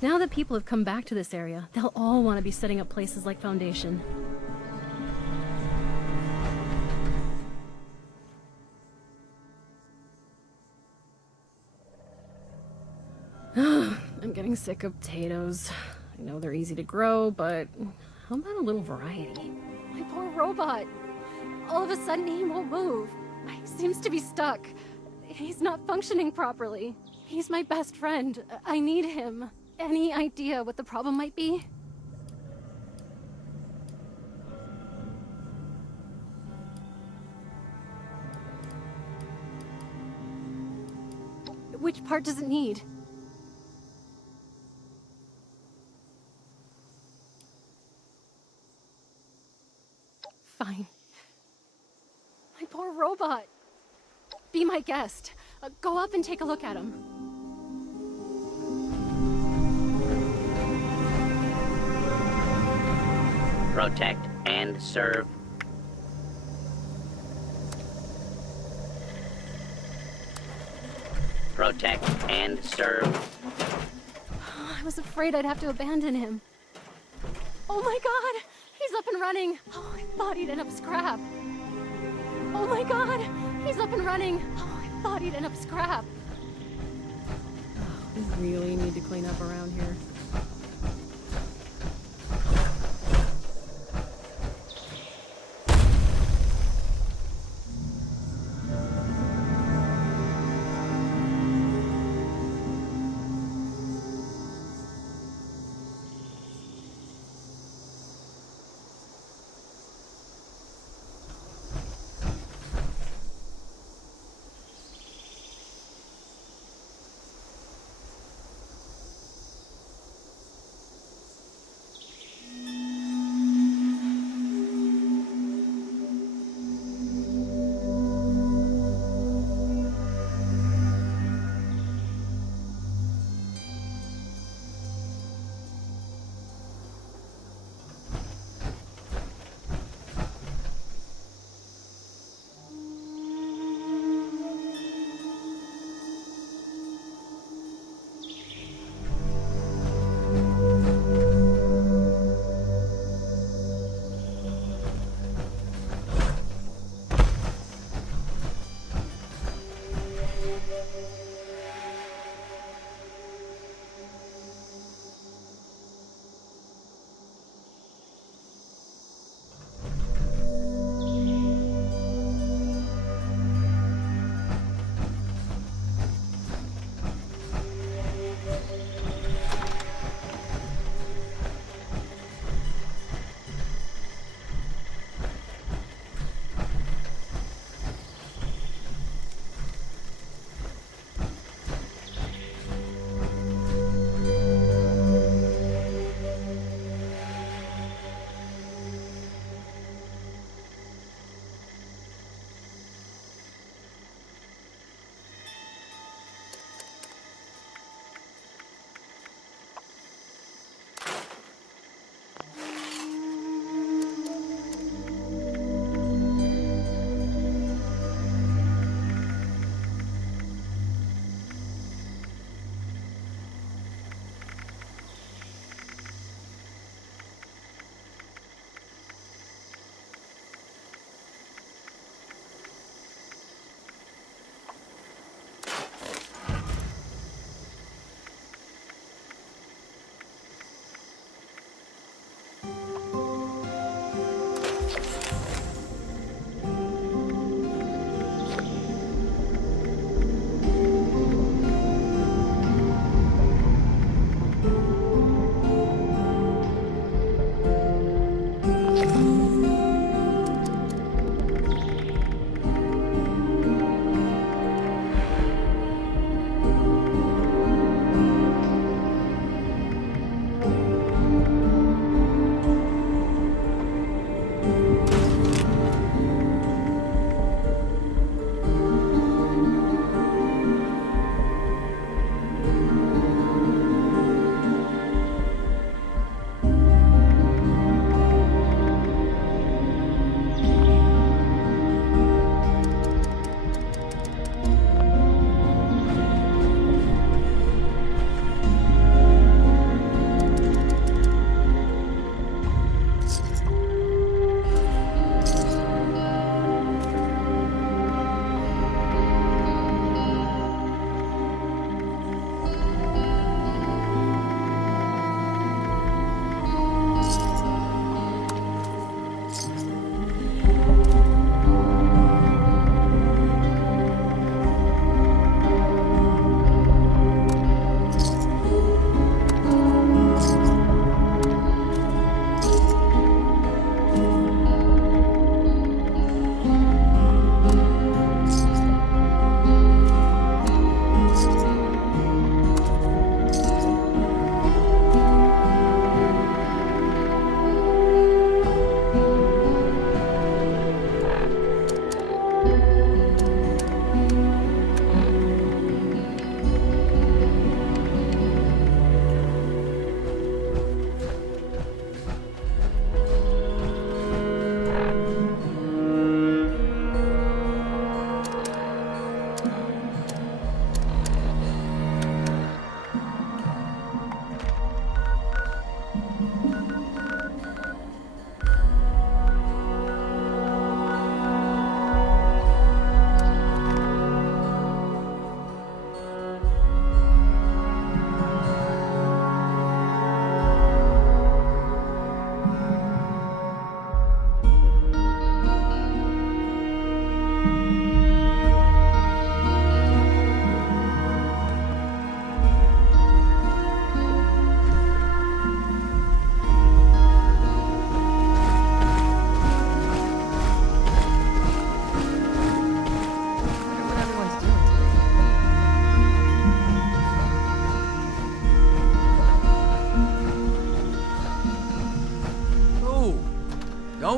Now that people have come back to this area, they'll all want to be setting up places like Foundation. I'm getting sick of potatoes. I know they're easy to grow, but how about a little variety? My poor robot. All of a sudden, he won't move. He seems to be stuck. He's not functioning properly. He's my best friend. I need him. Any idea what the problem might be? Which part does it need? Fine. My poor robot. Be my guest. Go up and take a look at him. Protect and serve. Protect and serve. I was afraid I'd have to abandon him. Oh my god! He's up and running! Oh, I thought he'd end up scrap. Oh my god! He's up and running! Oh, I thought he'd end up scrap. Oh, we really need to clean up around here.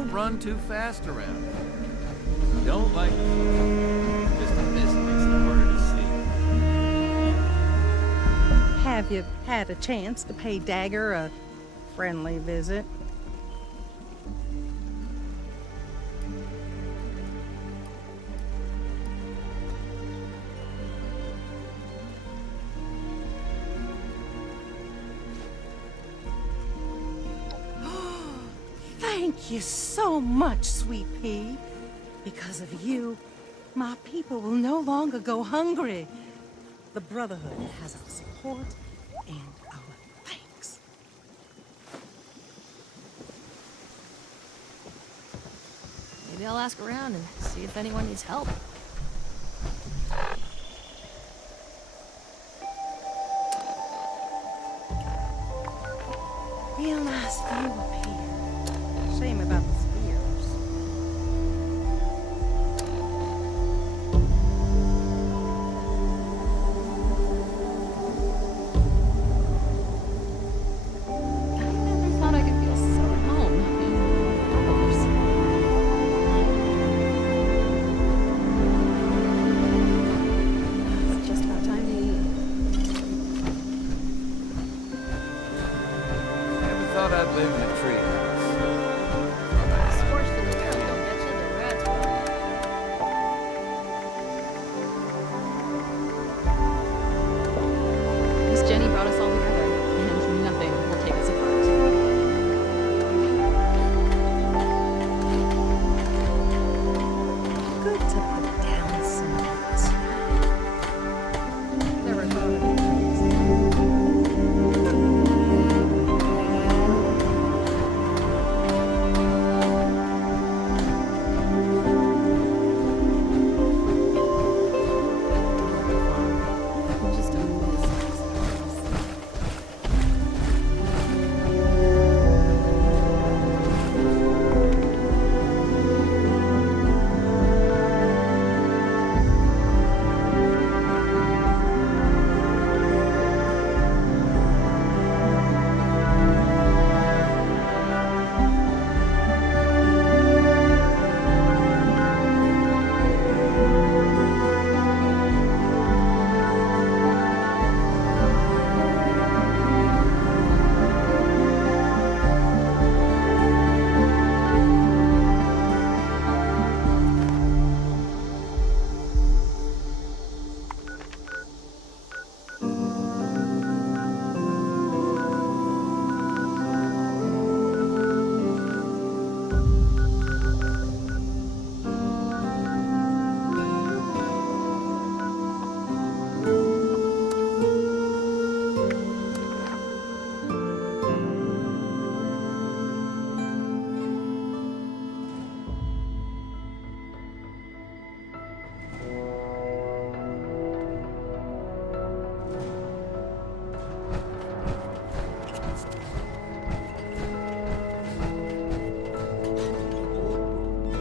Don't run too fast around here. Don't like just a mist makes it harder to see. Have you had a chance to pay Dagger a friendly visit? Thank you so much, Sweet Pea. Because of you, my people will no longer go hungry. The Brotherhood has our support and our thanks. Maybe I'll ask around and see if anyone needs help. Real nice view up here. Shame about the spears. I never thought I could feel so at home in outdoors. It's just about time to eat. Never thought I'd live in a tree. Scorched in the air, we don't get you the rats. Miss Jenny brought us all together, and nothing will take us apart. Good to put down some roots. Never thought of it. I'm just a mess.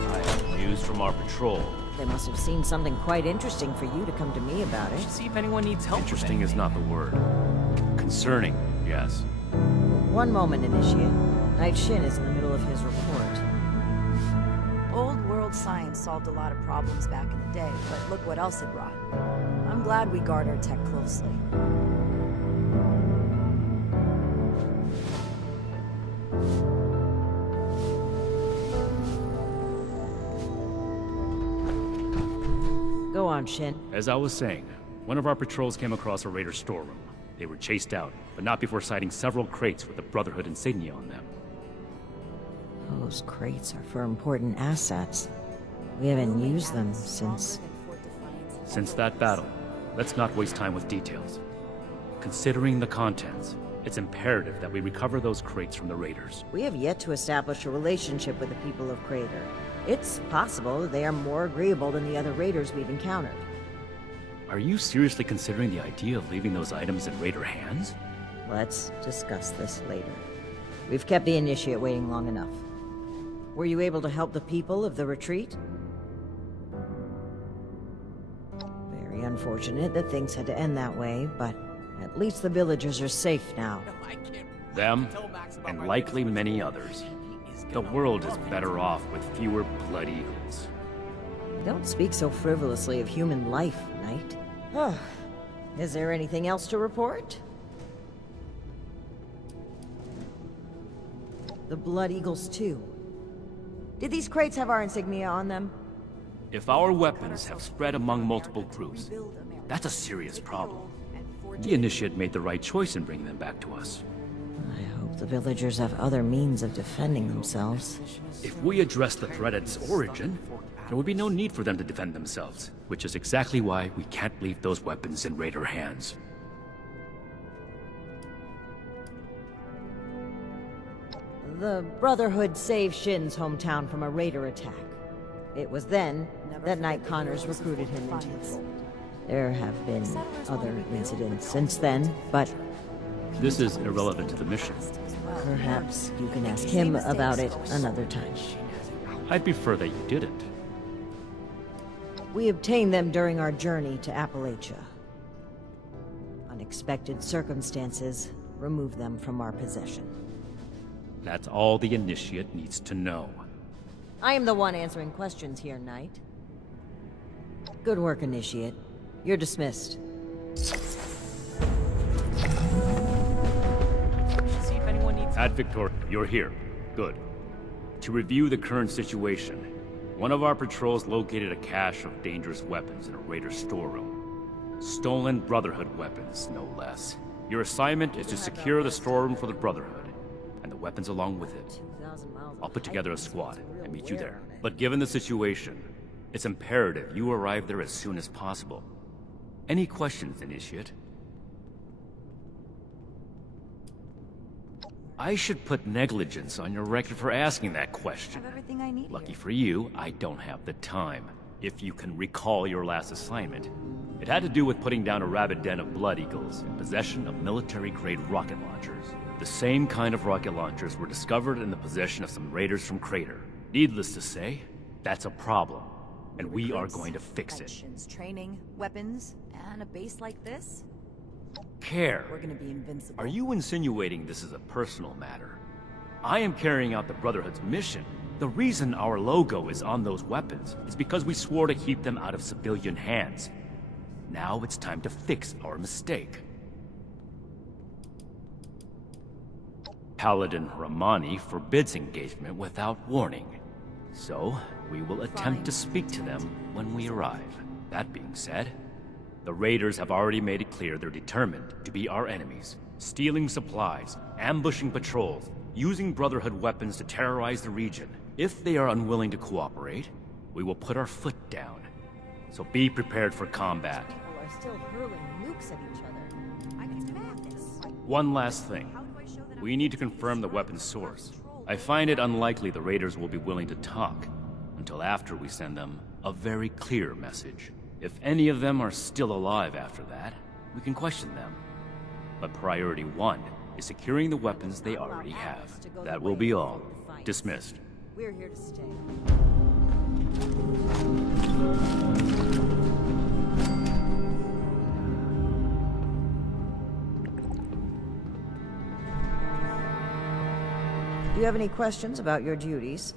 I have news from our patrol. They must have seen something quite interesting for you to come to me about it. Should see if anyone needs help. Interesting is not the word. Concerning, yes. One moment, Initiate. Knight Shin is in the middle of his report. Old world science solved a lot of problems back in the day, but look what else it brought. I'm glad we guard our tech closely. Go on, Shin. As I was saying, one of our patrols came across a raider storeroom. They were chased out, but not before sighting several crates with the Brotherhood insignia on them. Those crates are for important assets. We haven't used them since... Since that battle, let's not waste time with details. Considering the contents, it's imperative that we recover those crates from the raiders. We have yet to establish a relationship with the people of Crater. It's possible they are more agreeable than the other raiders we've encountered. Are you seriously considering the idea of leaving those items in raider hands? Let's discuss this later. We've kept the Initiate waiting long enough. Were you able to help the people of the retreat? Very unfortunate that things had to end that way, but at least the villagers are safe now. Them, and likely many others. The world is better off with fewer blood eagles. Don't speak so frivolously of human life, Knight. Is there anything else to report? The Blood Eagles, too. Did these crates have our insignia on them? If our weapons have spread among multiple groups, that's a serious problem. The Initiate made the right choice in bringing them back to us. I hope the villagers have other means of defending themselves. If we address the threat at its origin, there would be no need for them to defend themselves, which is exactly why we can't leave those weapons in Raider hands. The Brotherhood saved Shin's hometown from a Raider attack. It was then that Knight Connors recruited him into the fold. There have been other incidents since then, but This is irrelevant to the mission. perhaps you can ask him about it another time. I'd prefer that you didn't. We obtained them during our journey to Appalachia. Unexpected circumstances removed them from our possession. That's all the Initiate needs to know. I am the one answering questions here, Knight. Good work, Initiate. You're dismissed. Ad Victor, you're here. Good. To review the current situation, one of our patrols located a cache of dangerous weapons in a Raider storeroom. Stolen Brotherhood weapons, no less. Your assignment is to secure the storeroom for the Brotherhood, and the weapons along with it. I'll put together a squad and meet you there. But given the situation, it's imperative you arrive there as soon as possible. Any questions, Initiate? I should put negligence on your record for asking that question. Have everything I need Lucky here. for you, I don't have the time. If you can recall your last assignment, it had to do with putting down a rabid den of Blood Eagles in possession of military-grade rocket launchers. The same kind of rocket launchers were discovered in the possession of some raiders from Crater. Needless to say, that's a problem, and we are going to fix it. Shin's training, weapons, and a base like this? Care. We're gonna be invincible. Are you insinuating this is a personal matter? I am carrying out the Brotherhood's mission. The reason our logo is on those weapons is because we swore to keep them out of civilian hands. Now it's time to fix our mistake. Paladin Ramani forbids engagement without warning. So, we will attempt to speak to them when we arrive. That being said, the Raiders have already made it clear they're determined to be our enemies, stealing supplies, ambushing patrols, using Brotherhood weapons to terrorize the region. If they are unwilling to cooperate, we will put our foot down. So be prepared for combat. People are still hurling nukes at each other. I can stand this. One last thing. We need to confirm the weapon's source. I find it unlikely the Raiders will be willing to talk until after we send them a very clear message. If any of them are still alive after that, we can question them. But priority one is securing the weapons they already have. That will be all. Dismissed. We're here to stay. Do you have any questions about your duties?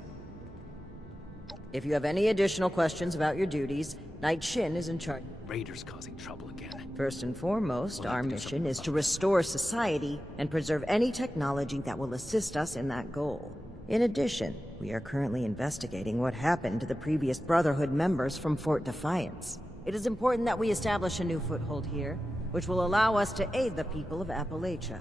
If you have any additional questions about your duties, Knight Shin is in charge. Raiders causing trouble again. First and foremost, We'll have our to do mission something is about to restore society and preserve any technology that will assist us in that goal. In addition, we are currently investigating what happened to the previous Brotherhood members from Fort Defiance. It is important that we establish a new foothold here, which will allow us to aid the people of Appalachia.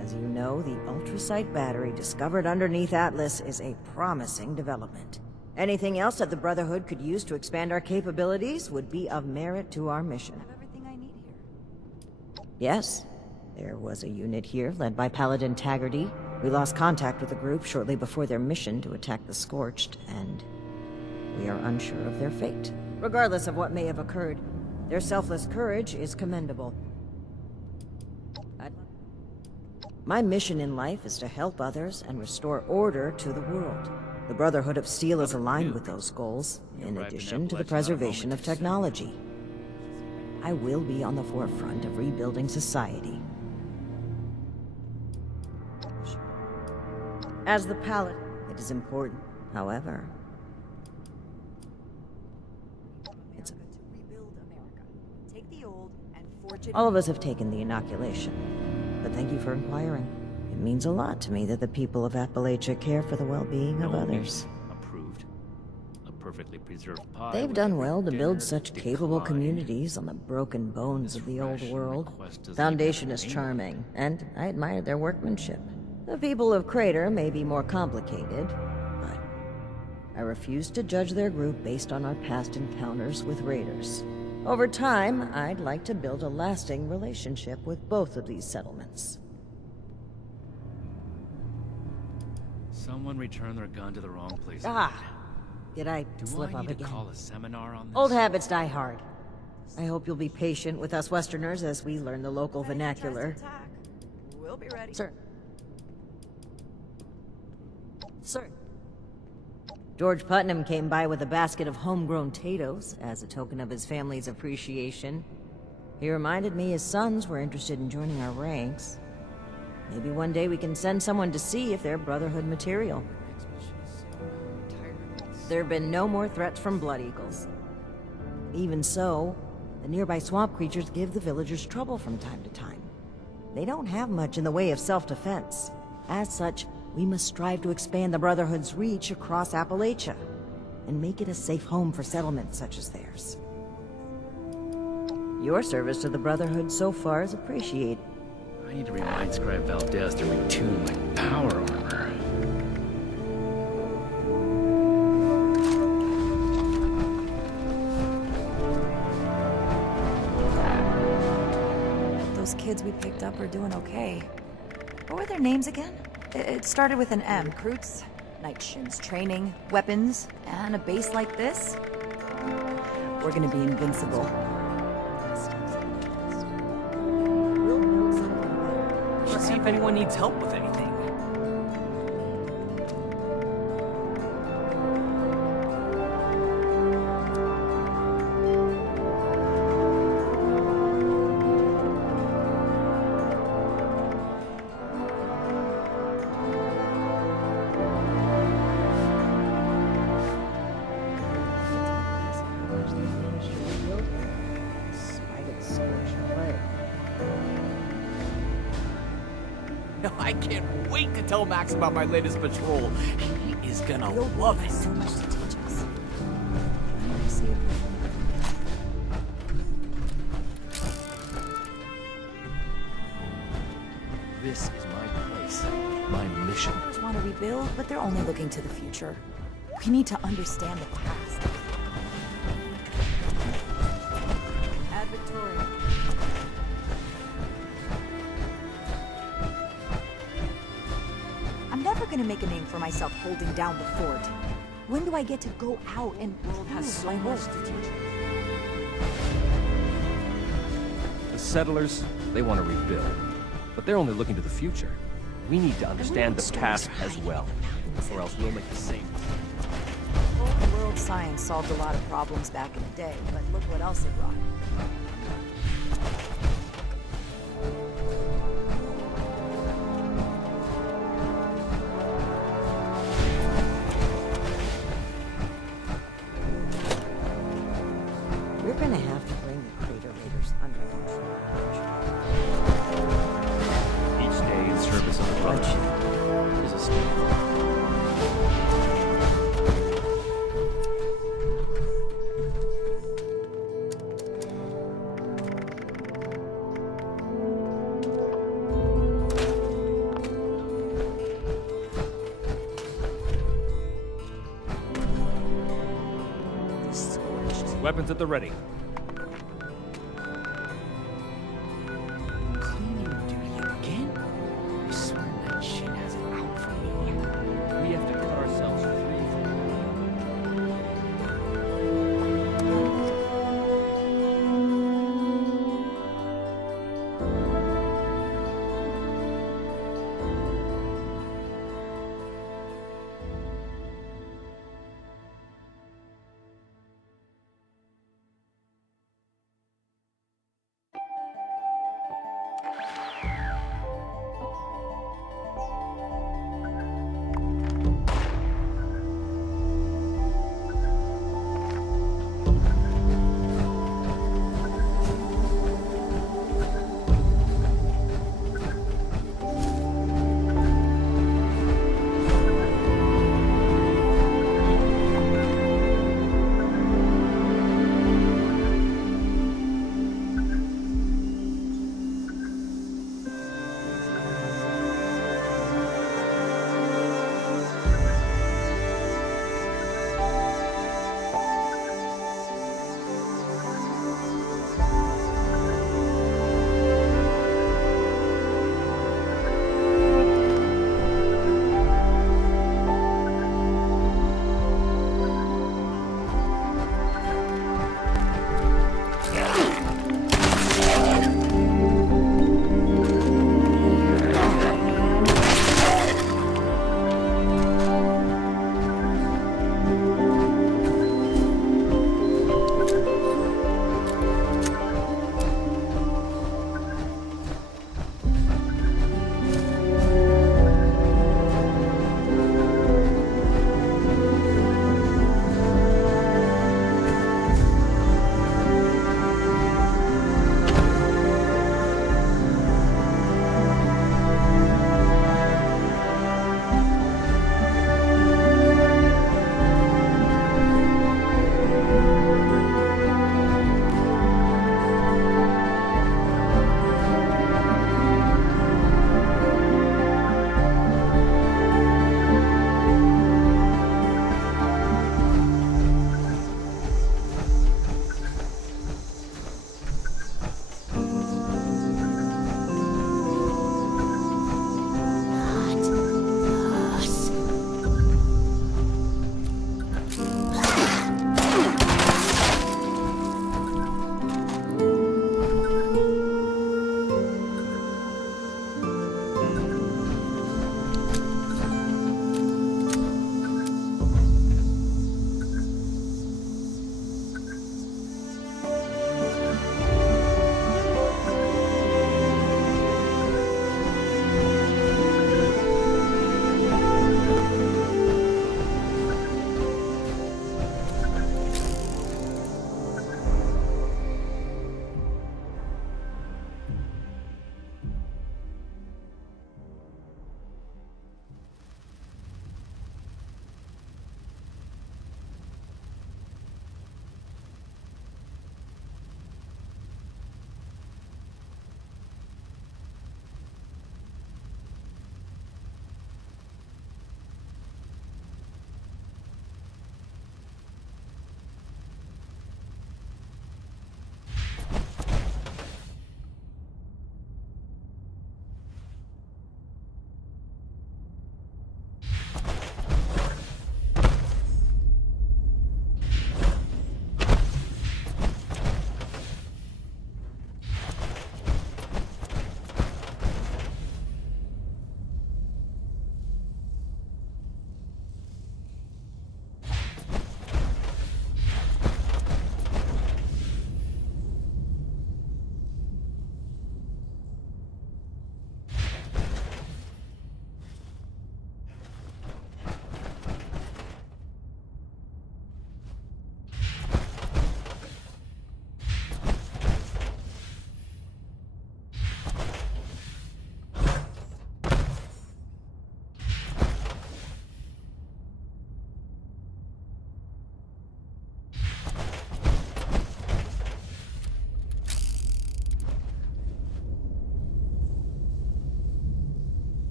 As you know, the ultrasight battery discovered underneath Atlas is a promising development. Anything else that the Brotherhood could use to expand our capabilities would be of merit to our mission. Have everything I need here. Yes, there was a unit here led by Paladin Taggarty. We lost contact with the group shortly before their mission to attack the Scorched, and we are unsure of their fate. Regardless of what may have occurred, their selfless courage is commendable. My mission in life is to help others and restore order to the world. The Brotherhood of Steel is aligned with those goals, in addition to the preservation of technology. I will be on the forefront of rebuilding society. As the palate, it is important. However, it's Rebuild America. Take the old and forge it all of us have taken the inoculation. But thank you for inquiring. It means a lot to me that the people of Appalachia care for the well-being of No others. meat approved. A perfectly preserved pie. They've with done every well to dinner build such capable declined. communities on the broken bones of the old This world. request doesn't Foundation even is name it. charming, and I admire their workmanship. The people of Crater may be more complicated, but I refuse to judge their group based on our past encounters with raiders. Over time, I'd like to build a lasting relationship with both of these settlements. Someone returned their gun to the wrong place. Did I Do slip I up need again? to call a seminar on this? Old habits die hard. I hope you'll be patient with us Westerners as we learn the local vernacular. attack. We'll be ready. Sir. Sir. George Putnam came by with a basket of homegrown potatoes as a token of his family's appreciation. He reminded me his sons were interested in joining our ranks. Maybe one day we can send someone to see if they're Brotherhood material. There have been no more threats from Blood Eagles. Even so, the nearby swamp creatures give the villagers trouble from time to time. They don't have much in the way of self-defense. As such, we must strive to expand the Brotherhood's reach across Appalachia and make it a safe home for settlements such as theirs. Your service to the Brotherhood so far is appreciated. I need to remind Scribe Valdez to retune my power armor. Those kids we picked up are doing okay. What were their names again? It started with an M. Recruits, night shins, training, weapons, and a base like this? We're gonna be invincible. Let's see if anyone needs help with anything. I can't wait to tell Max about my latest patrol. He is gonna love it. So much to teach us. I see it. This is my place, my mission. Others want to rebuild, but they're only looking to the future. We need to understand the past. Ad Victoria. I'm never gonna make a name for myself holding down the fort. When do I get to go out and prove my worth? The settlers, they want to rebuild, but they're only looking to the future. We need to understand the past as well, or else we'll make the same. Old world science solved a lot of problems back in the day, but look what else it brought. We're gonna have to bring the Crater Raiders under control. Each day in service of the Brotherhood is a step. Weapons at the ready. Cleaning duty again? I swear that shit has it out for me. We have to cut ourselves free from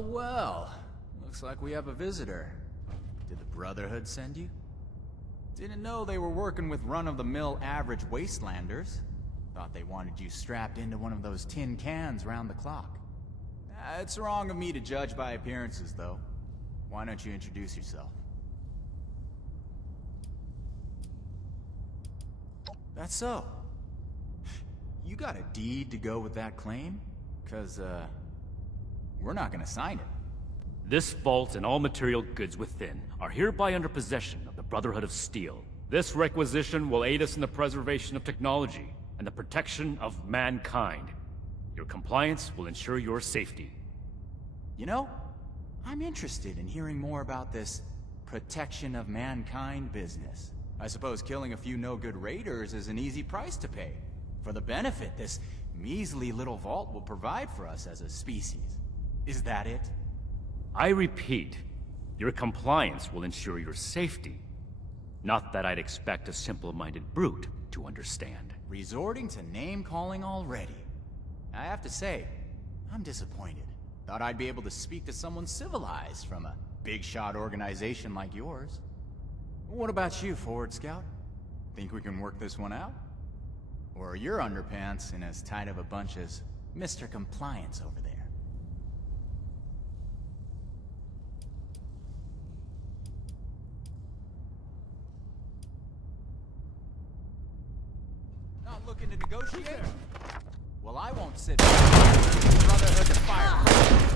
Well, well. Looks like we have a visitor. Did the Brotherhood send you? Didn't know they were working with run-of-the-mill average wastelanders. Thought they wanted you strapped into one of those tin cans round the clock. It's wrong of me to judge by appearances, though. Why don't you introduce yourself? That's so. You got a deed to go with that claim? 'Cause, we're not gonna sign it. This vault and all material goods within are hereby under possession of the Brotherhood of Steel. This requisition will aid us in the preservation of technology and the protection of mankind. Your compliance will ensure your safety. You know, I'm interested in hearing more about this protection of mankind business. I suppose killing a few no-good raiders is an easy price to pay for the benefit this measly little vault will provide for us as a species. Is that it? I repeat, your compliance will ensure your safety. Not that I'd expect a simple-minded brute to understand. Resorting to name-calling already. I have to say, I'm disappointed. Thought I'd be able to speak to someone civilized from a big-shot organization like yours. What about you, Forward Scout? Think we can work this one out? Or are your underpants in as tight of a bunch as Mr. Compliance over there? Not looking to negotiate? Well, I won't sit down. Brotherhood to fire.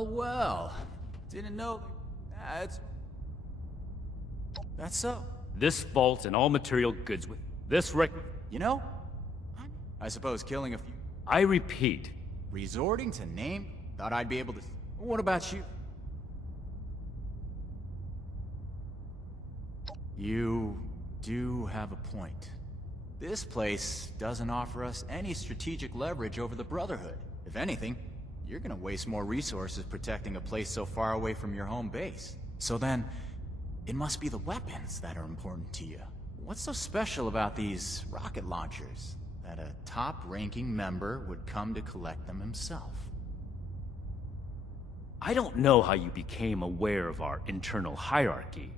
Well, didn't know. That's so. This vault and all material goods with this You know, I suppose killing a few. I repeat, Resorting to name? Thought I'd be able to. What about you? You do have a point. This place doesn't offer us any strategic leverage over the Brotherhood. If anything, you're gonna waste more resources protecting a place so far away from your home base. So then, it must be the weapons that are important to you. What's so special about these rocket launchers that a top-ranking member would come to collect them himself? I don't know how you became aware of our internal hierarchy,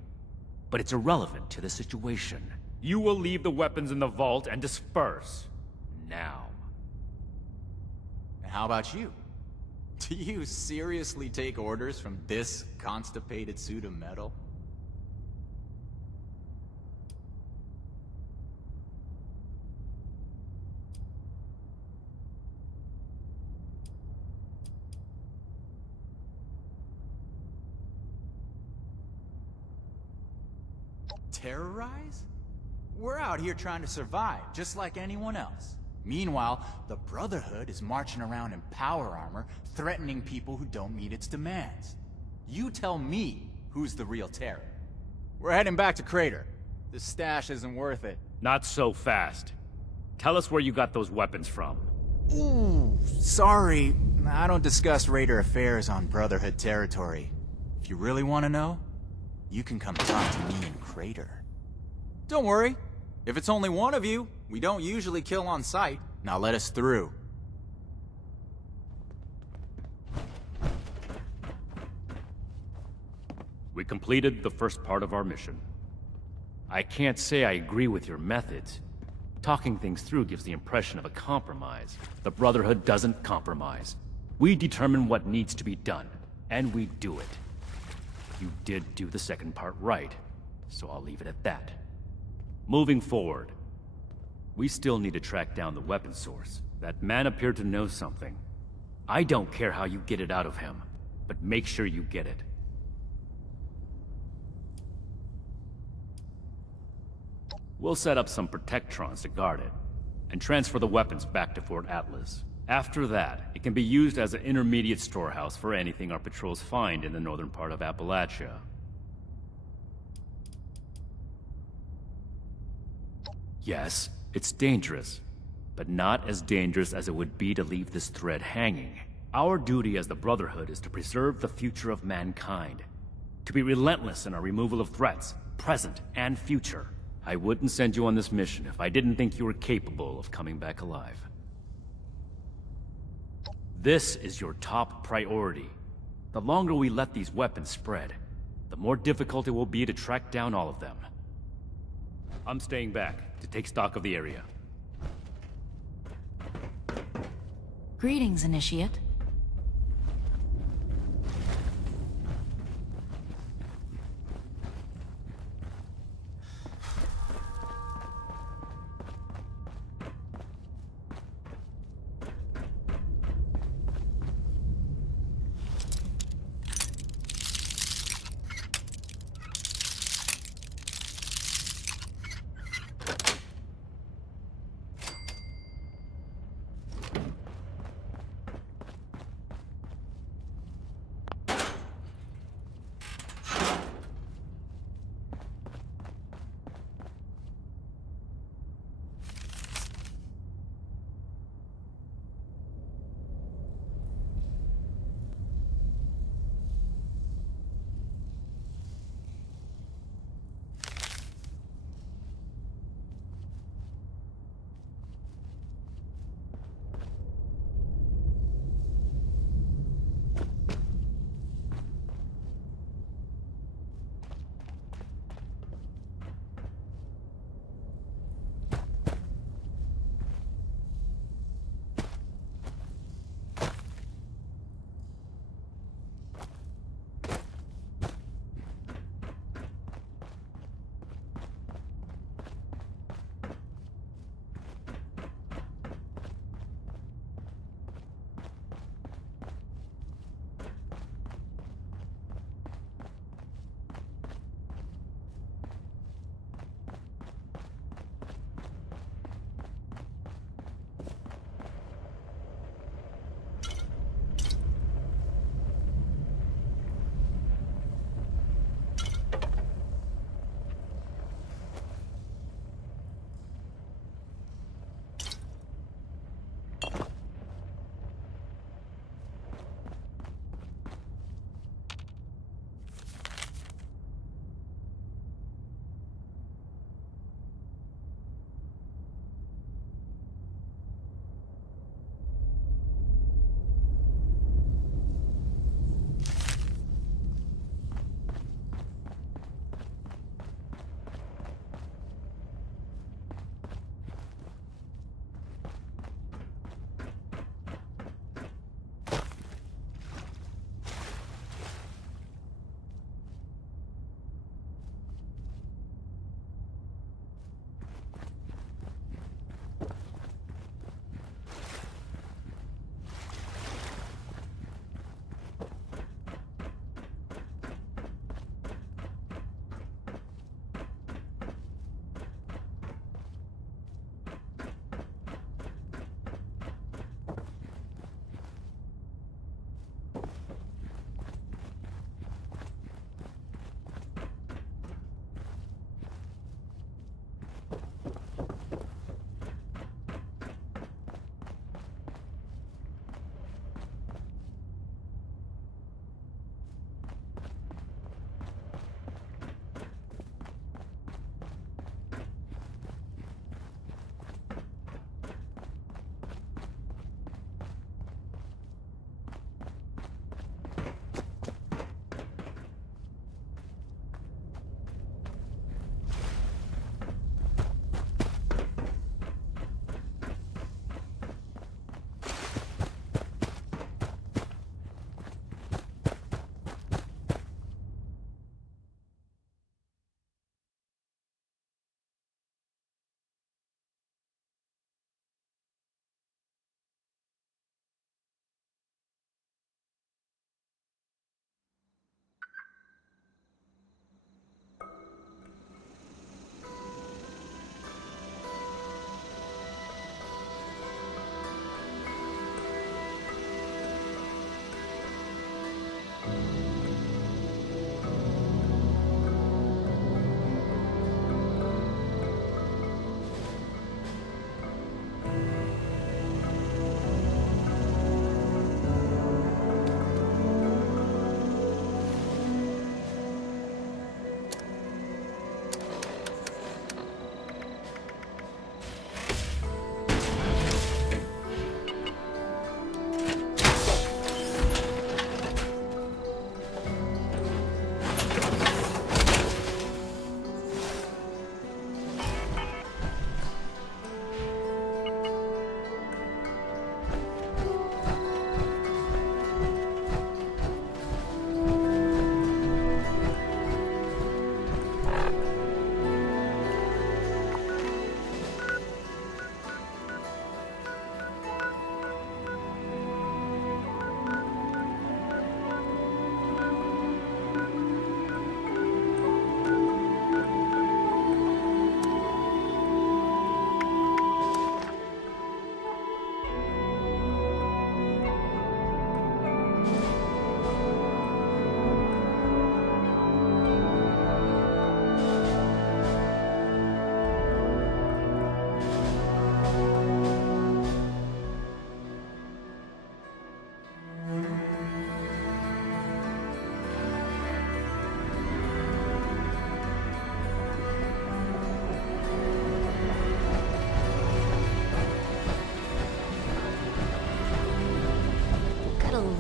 but it's irrelevant to the situation. You will leave the weapons in the vault and disperse. Now. And how about you? Do you seriously take orders from this constipated suit of metal? Terrorize? We're out here trying to survive, just like anyone else. Meanwhile, the Brotherhood is marching around in power armor, threatening people who don't meet its demands. You tell me who's the real terror. We're heading back to Crater. This stash isn't worth it. Not so fast. Tell us where you got those weapons from. Ooh, sorry. I don't discuss Raider affairs on Brotherhood territory. If you really want to know, you can come talk to me in Crater. Don't worry. If it's only one of you, we don't usually kill on sight. Now let us through. We completed the first part of our mission. I can't say I agree with your methods. Talking things through gives the impression of a compromise. The Brotherhood doesn't compromise. We determine what needs to be done, and we do it. You did do the second part right, so I'll leave it at that. Moving forward, we still need to track down the weapon source. That man appeared to know something. I don't care how you get it out of him, but make sure you get it. We'll set up some protectrons to guard it, and transfer the weapons back to Fort Atlas. After that, it can be used as an intermediate storehouse for anything our patrols find in the northern part of Appalachia. Yes, it's dangerous, but not as dangerous as it would be to leave this thread hanging. Our duty as the Brotherhood is to preserve the future of mankind, to be relentless in our removal of threats, present and future. I wouldn't send you on this mission if I didn't think you were capable of coming back alive. This is your top priority. The longer we let these weapons spread, the more difficult it will be to track down all of them. I'm staying back to take stock of the area. Greetings, Initiate.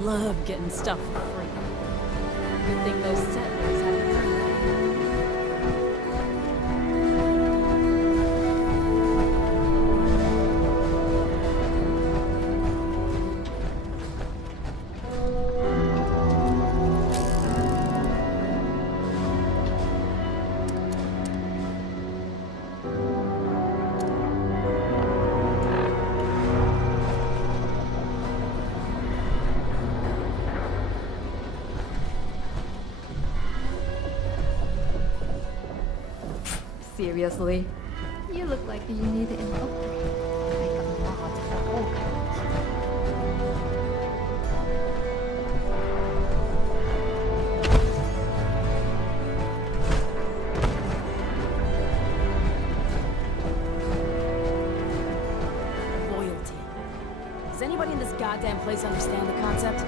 love getting stuff for free. Good thing those settlers haven't learned that. Seriously? You look like you need an upgrade. I have mods for all kinds. Loyalty. Does anybody in this goddamn place understand the concept?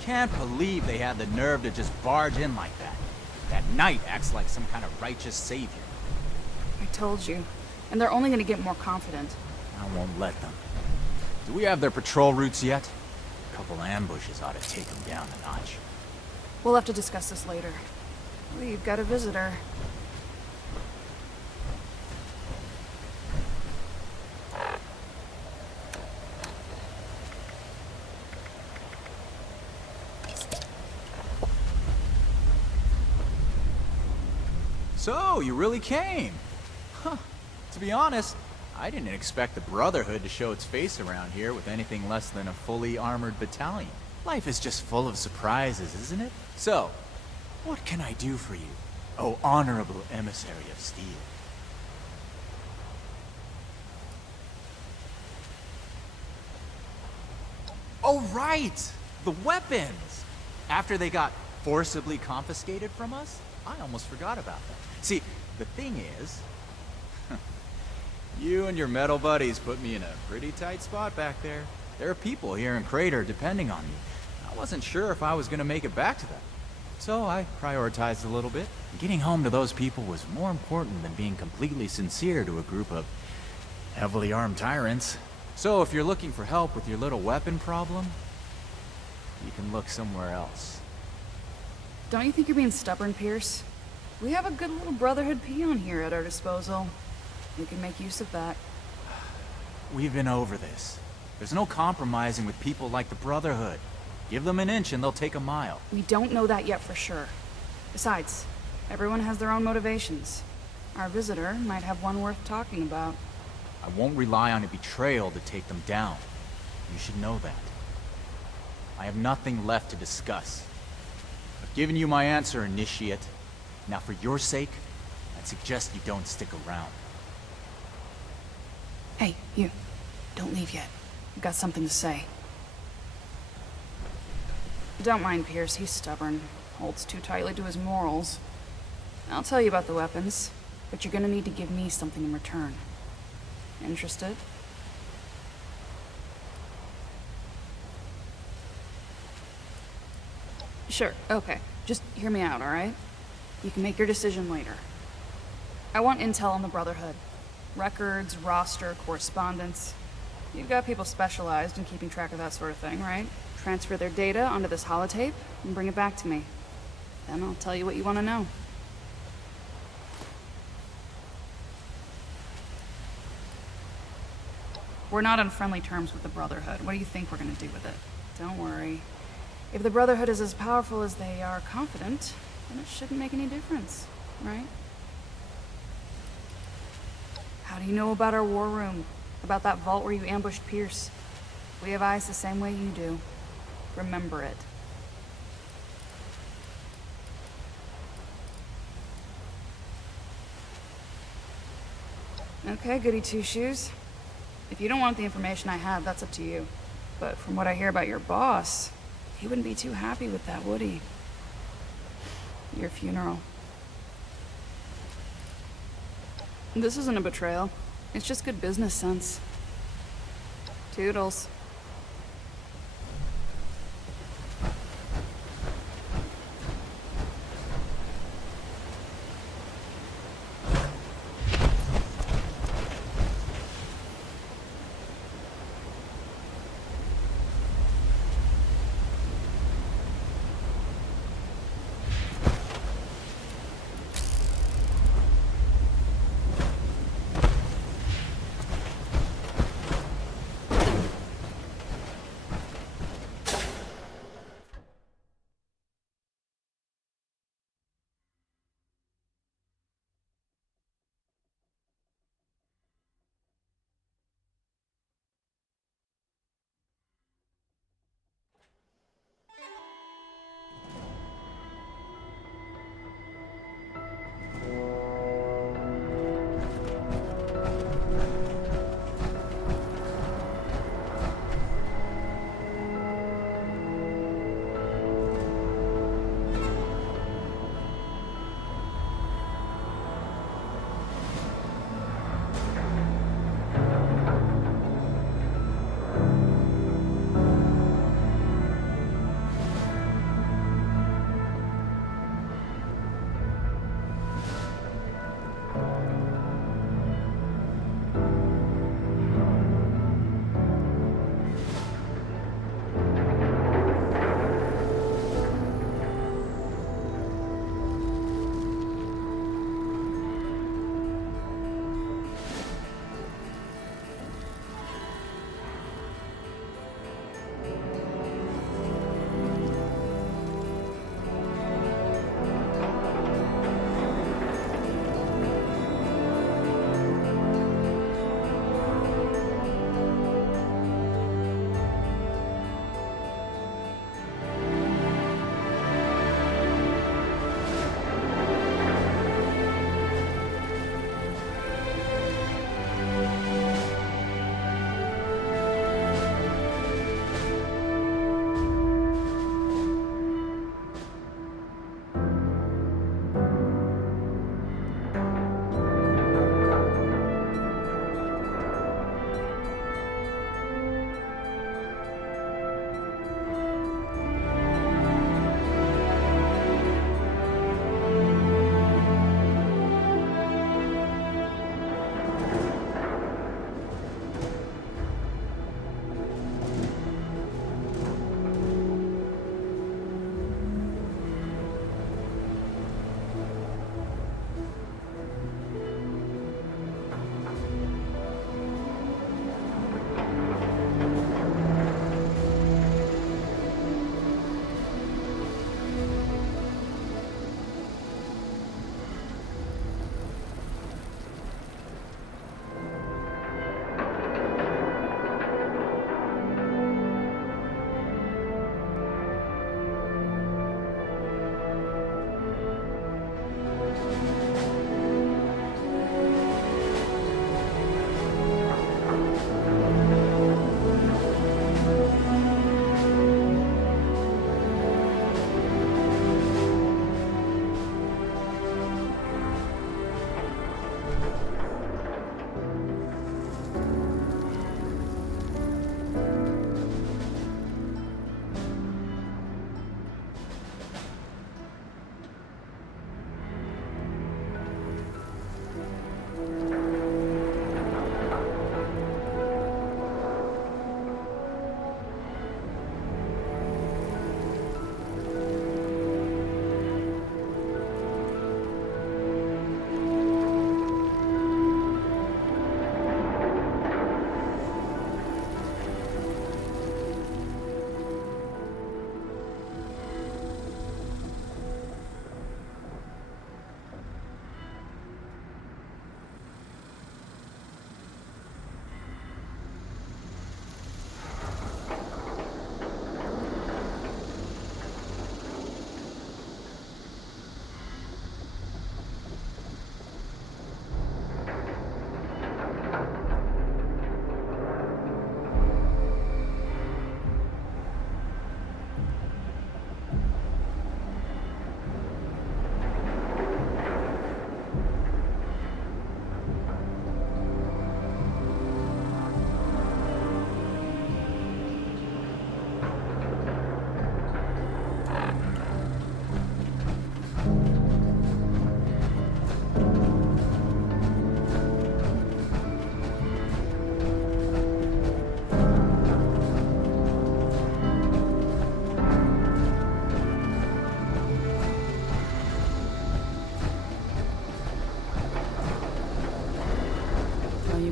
Can't believe they had the nerve to just barge in like that. That knight acts like some kind of righteous savior. I told you. And they're only gonna get more confident. I won't let them. Do we have their patrol routes yet? A couple ambushes ought to take them down a notch. We'll have to discuss this later. We've got a visitor. So, you really came? Huh. To be honest, I didn't expect the Brotherhood to show its face around here with anything less than a fully armored battalion. Life is just full of surprises, isn't it? So, what can I do for you, oh honorable emissary of steel? Oh, right! The weapons! After they got forcibly confiscated from us? I almost forgot about that. See, the thing is, you and your metal buddies put me in a pretty tight spot back there. There are people here in Crater depending on me. I wasn't sure if I was gonna make it back to them. So I prioritized a little bit. Getting home to those people was more important than being completely sincere to a group of heavily armed tyrants. So if you're looking for help with your little weapon problem, you can look somewhere else. Don't you think you're being stubborn, Pierce? We have a good little Brotherhood peon here at our disposal. We can make use of that. We've been over this. There's no compromising with people like the Brotherhood. Give them an inch and they'll take a mile. We don't know that yet for sure. Besides, everyone has their own motivations. Our visitor might have one worth talking about. I won't rely on a betrayal to take them down. You should know that. I have nothing left to discuss. I've given you my answer, Initiate. Now for your sake, I'd suggest you don't stick around. Hey, you. Don't leave yet. I've got something to say. Don't mind Pierce, he's stubborn. Holds too tightly to his morals. I'll tell you about the weapons, but you're gonna need to give me something in return. Interested? Sure, okay. Just hear me out, alright? You can make your decision later. I want intel on the Brotherhood. Records, roster, correspondence. You've got people specialized in keeping track of that sort of thing, right? Transfer their data onto this holotape and bring it back to me. Then I'll tell you what you want to know. We're not on friendly terms with the Brotherhood. What do you think we're gonna do with it? Don't worry. If the Brotherhood is as powerful as they are confident, then it shouldn't make any difference, right? How do you know about our war room? About that vault where you ambushed Pierce? We have eyes the same way you do. Remember it. Okay, goody two-shoes. If you don't want the information I have, that's up to you. But from what I hear about your boss, he wouldn't be too happy with that, would he? Your funeral. This isn't a betrayal. It's just good business sense. Toodles.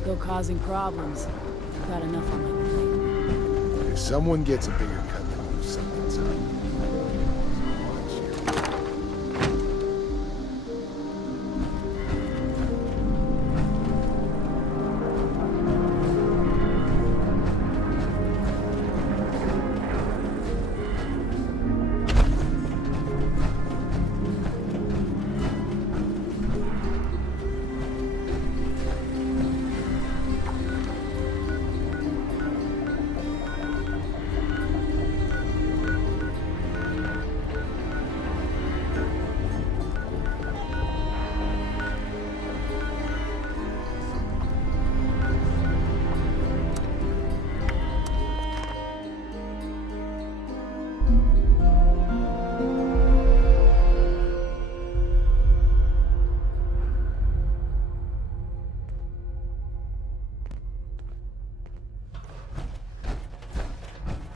go causing problems. Got enough on my plate. If someone gets a bigger cut than you, something's up.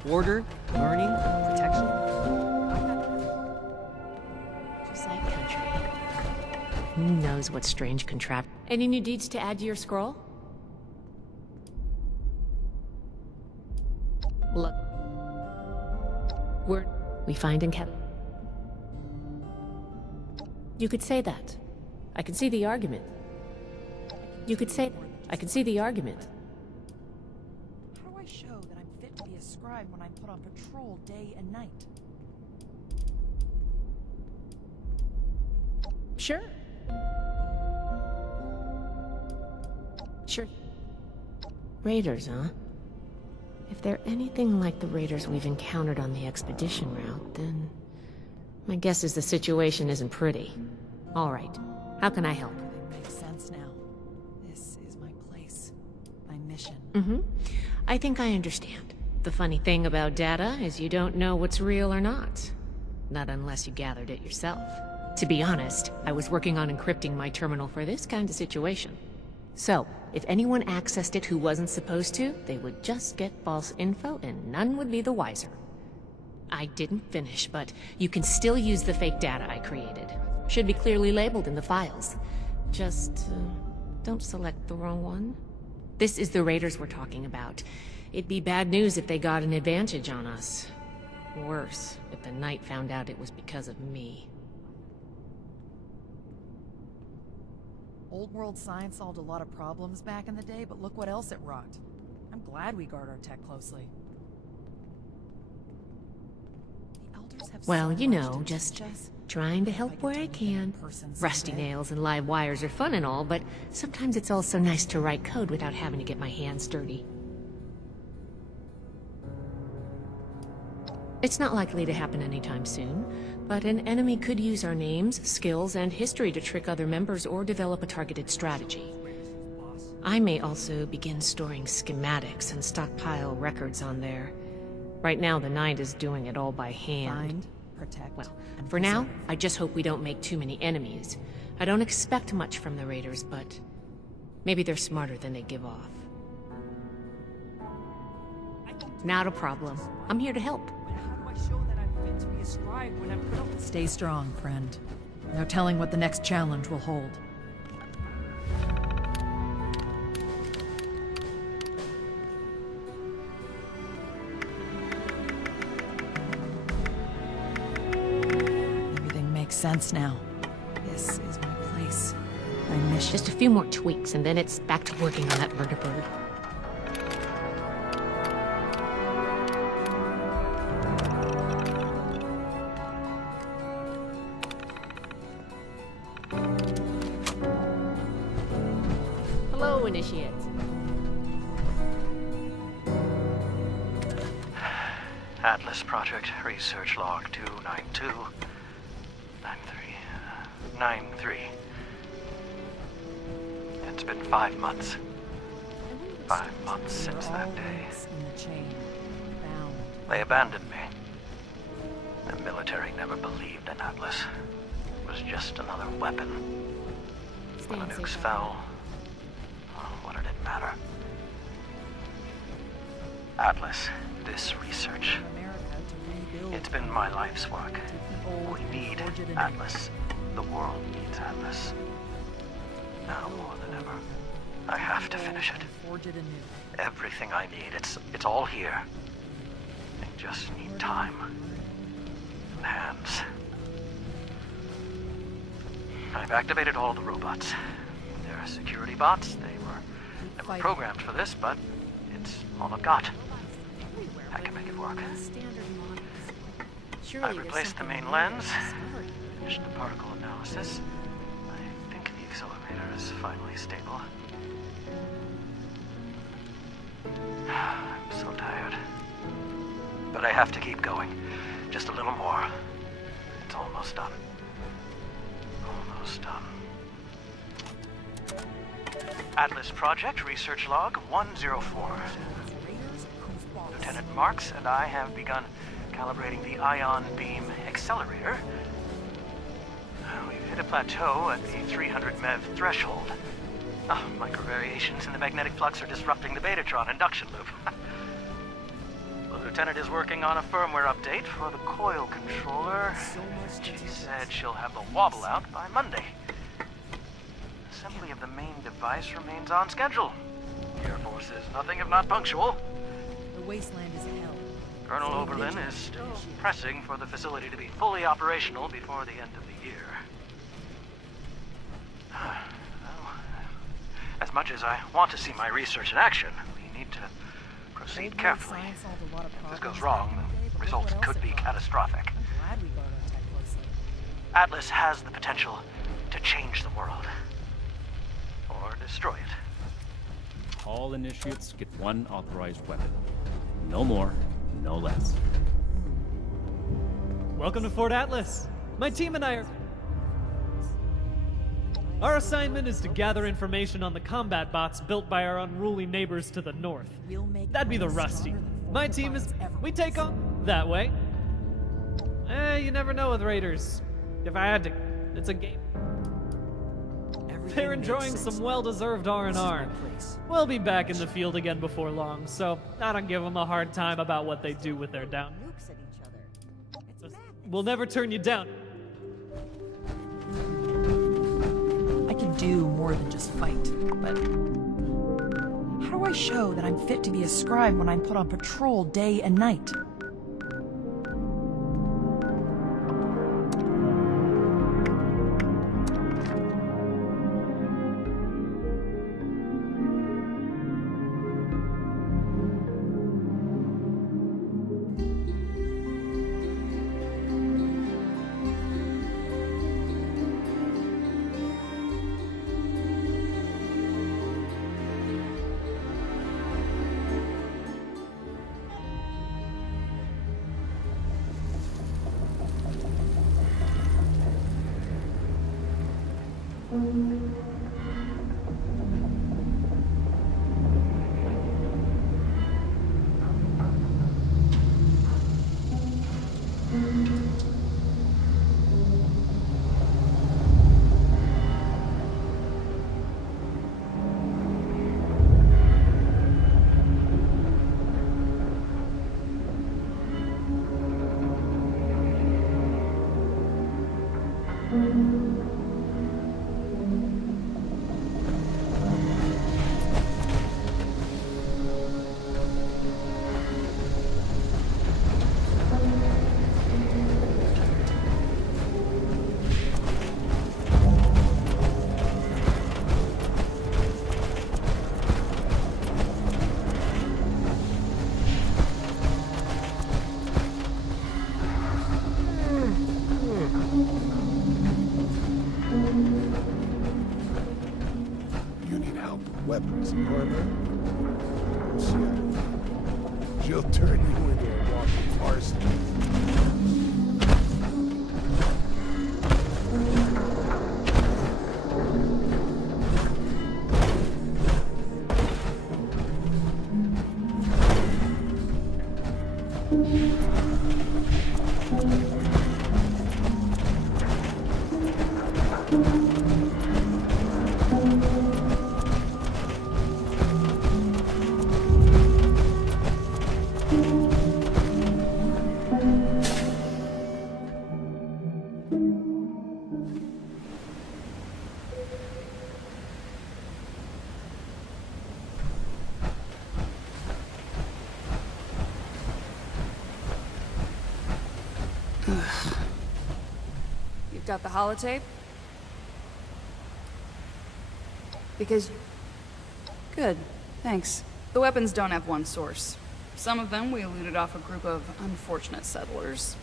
Order, learning, protection. Just like country. Who knows what strange contrapt? Any new deeds to add to your scroll? Look. We find in Cat. You could say that. I can see the argument. You could say, I can see the argument. How do I show that I'm fit to be a scribe when I'm put on patrol day and night? Sure. Sure. Raiders, huh? If they're anything like the raiders we've encountered on the expedition route, then my guess is the situation isn't pretty. All right. How can I help? Makes sense now. This is my place. My mission. Mm-hmm. I think I understand. The funny thing about data is you don't know what's real or not. Not unless you gathered it yourself. To be honest, I was working on encrypting my terminal for this kind of situation. So, if anyone accessed it who wasn't supposed to, they would just get false info and none would be the wiser. I didn't finish, but you can still use the fake data I created. Should be clearly labeled in the files. Just, don't select the wrong one. This is the raiders we're talking about. It'd be bad news if they got an advantage on us. Worse, if the Knight found out it was because of me. Old world science solved a lot of problems back in the day, but look what else it wrought. I'm glad we guard our tech closely. The elders have Well, so you much know, to just teach us. trying to help If I where get I to meet them in can. person Rusty someday. nails and live wires are fun and all, but sometimes it's also nice to write code without having to get my hands dirty. It's not likely to happen anytime soon, but an enemy could use our names, skills, and history to trick other members or develop a targeted strategy. I may also begin storing schematics and stockpile records on there. Right now, the Knight is doing it all by hand. Find, protect, Well, and for now, preserve. I just hope we don't make too many enemies. I don't expect much from the raiders, but maybe they're smarter than they give off. Not a problem. I'm here to help. Stay strong, friend. No telling what the next challenge will hold. Everything makes sense now. This is my place. My mission. Just a few more tweaks, and then it's back to working on that murder bird. Hello, initiates. Atlas Project Research Log 292 93. It's been 5 months. 5 months since that day. In the chain. Bound. They abandoned me. The military never believed in Atlas. It was just another weapon. When the nukes fell, well, what did it matter? Atlas, this research. It's been my life's work. We need Atlas. The world needs Atlas. Now more than ever. I have to finish it. Forge it anew. Everything I need, it's all here. I just need time. And hands. I've activated all the robots. They're security bots. They were never programmed for this, but it's all I've got. I can make it work. I've replaced the main lens, finished the particle analysis. I think the accelerator is finally stable. I'm so tired. But I have to keep going. Just a little more. It's almost done. Almost done. Atlas Project Research Log 104. Lieutenant Marks and I have begun calibrating the ion beam accelerator. We've hit a plateau at the 300 MeV threshold. Micro variations in the magnetic flux are disrupting the Betatron induction loop. The Lieutenant is working on a firmware update for the coil controller. She said she'll have the wobble out by Monday. Assembly of the main device remains on schedule. The Air Force is nothing if not punctual. The wasteland is hell. Colonel Oberlin is still pressing for the facility to be fully operational before the end of the year. As much as I want to see my research in action, we need to proceed carefully. If this goes wrong, the results could be catastrophic. Atlas has the potential to change the world. Or destroy it. All initiates get one authorized weapon. No more, no less. Welcome to Fort Atlas. My team and I are... Our assignment is to gather information on the combat bots built by our unruly neighbors to the north. That'd be the Rusty. My team is... We take on that way. You never know with raiders. If I had to... It's a game. They're enjoying some well-deserved R&R. We'll be back in the field again before long, so I don't give them a hard time about what they do with their down. We'll never turn you down. I can do more than just fight, but how do I show that I'm fit to be a scribe when I'm put on patrol day and night? Weapons and armor. She'll turn you into a walking arsenal. checked out the holotape? Because... Good, thanks. The weapons don't have one source. Some of them we looted off a group of unfortunate settlers.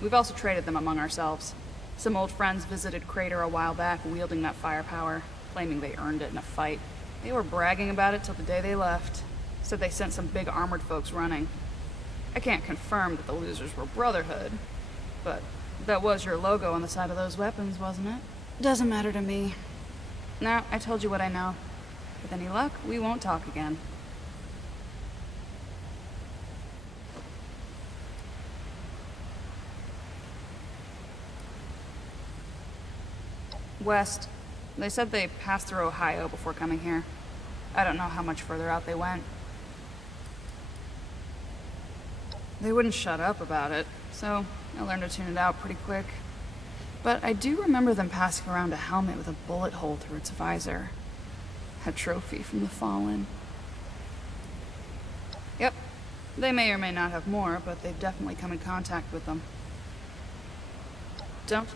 We've also traded them among ourselves. Some old friends visited Crater a while back wielding that firepower, claiming they earned it in a fight. They were bragging about it till the day they left. Said they sent some big armored folks running. I can't confirm that the losers were Brotherhood, but that was your logo on the side of those weapons, wasn't it? Doesn't matter to me. Now, I told you what I know. With any luck, we won't talk again. West. They said they passed through Ohio before coming here. I don't know how much further out they went. They wouldn't shut up about it, so I learned to tune it out pretty quick. But I do remember them passing around a helmet with a bullet hole through its visor. A trophy from the Fallen. Yep. They may or may not have more, but they've definitely come in contact with them. Don't...